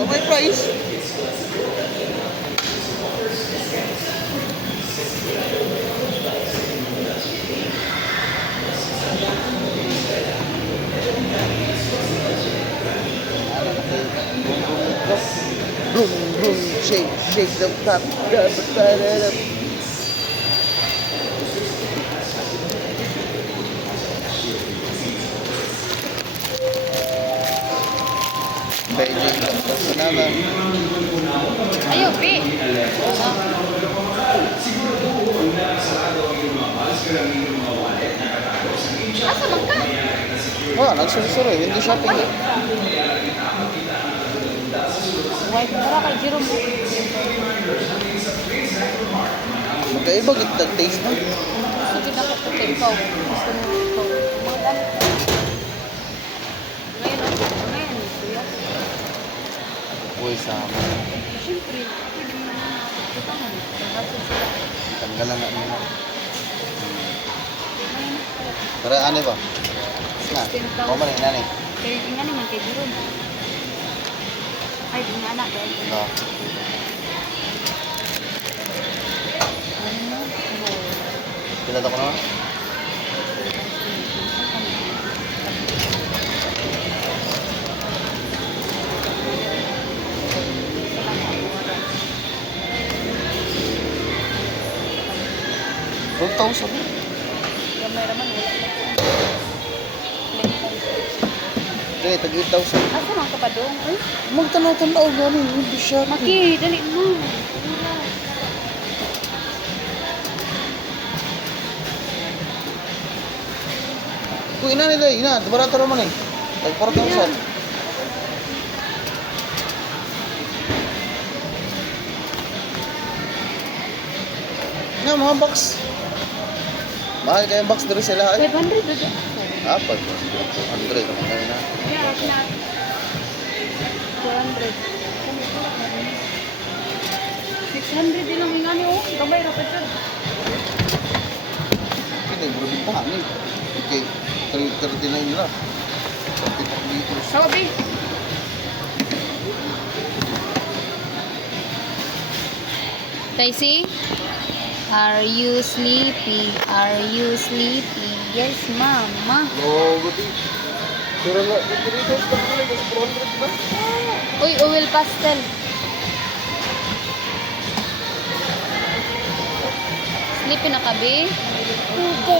Oh, may price. Boom, boom, shake, shake the top. Beijing, banana. Ayo, Pi. Asa man ka? Oh, nagsusuroy, window shopping. White para kay Jerome. Magkaiba kita taste na. Sige na ko kay ikaw. Gusto mo ikaw. Mga damit. Ngayon, ngayon, kuya. Uy, sama. Siyempre, pwede mo na kita mo. Nagkasal sila. Tanggalan na nila. Ngayon, Tara, ano ba? Na, 16,000. kung man inani. Kaya nga naman kay Jerome. Ay, di nga anak dahil. No. Kilala ko naman. Full thousand. Gamay raman, wala na po. Dili, tag 8,000. Asa man ka pa doon? Ay, Magtanaw-tanaw gani, hindi siya. Maki, dali mo. Wala. Kung ina nila, ina, barato naman eh. Tag 4,000. Nga, mga box. Mahal kayong box dito sa lahat. 500 doon. Apa? 200 naman kayo na. Yeah, na. 400. 600 din ang ingani oh. Gamay ra pa dyan. Hindi, bro, bintahan eh. Okay, 39 nila. 34 liters. Sabi. Daisy, are you sleepy? Are you sleepy? Yes, mama. Oh, buti. Pero nga, 50 liters lang nila, kasi 400 na. Uy, oil pastel. Sleepy na ka, be? Hindi.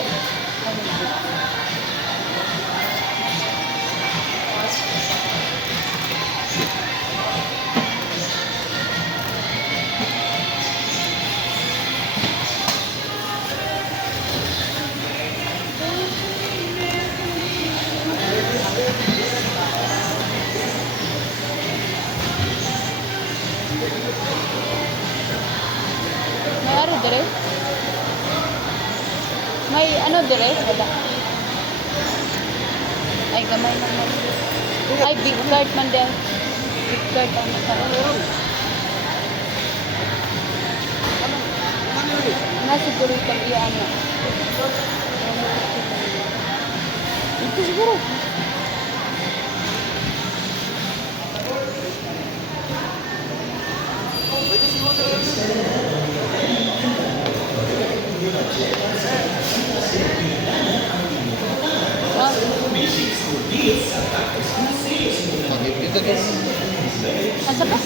May ano dire? May ano dire? Wala. Ay, gamay naman. Ay, big card man din. Big card ang nakaroon. Siguro itong ano. Ito siguro. Pwede siguro talaga. Ah, Ito din. asa pa?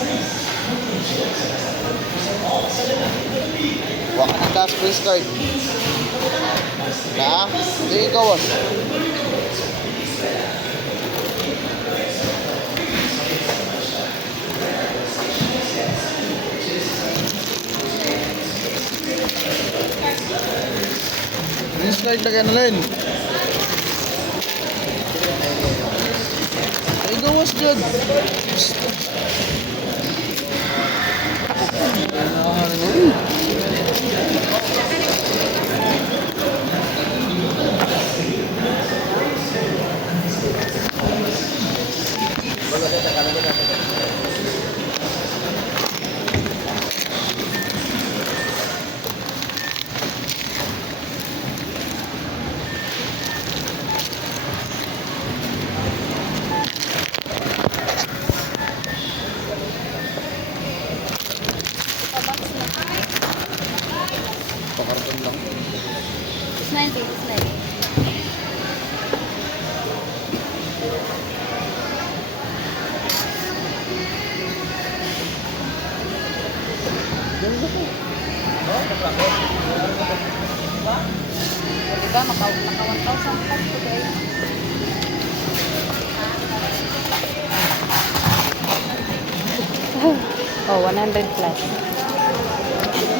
Waka ng cash price card. Na? Hindi ikaw ah. Yung slide na kaya nalang. Ay, gawas dyan. pesos na eh. Diba, naka 1,000 plus po kayo. Oh, 100 plus.